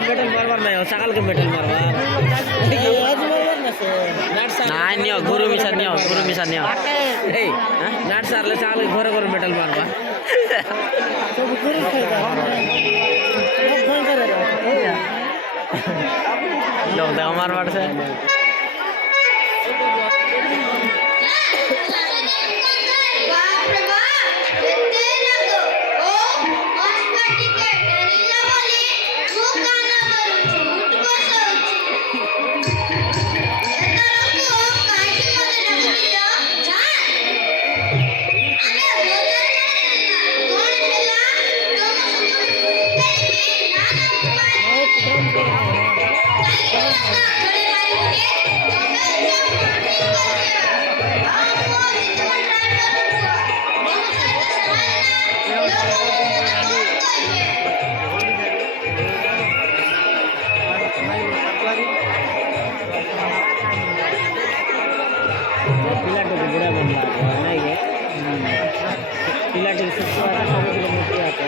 মেটাল মারবার নাই সকালকে মেটাল মারবা না নিও গুরু মিশা নিও এই নাট সারলে সকালকে ঘরে ঘরে মেটাল মারবা লোক দেখো মারবার সে ପିଲାଟିକୁ ବୁଢ଼ା ବନ୍ଧା ନାଇଁ କେ ପିଲାଟିକୁ ଶିଶୁ ସବୁଥିରେ ମୂର୍ତ୍ତି ହାତ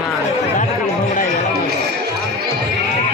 ହଁ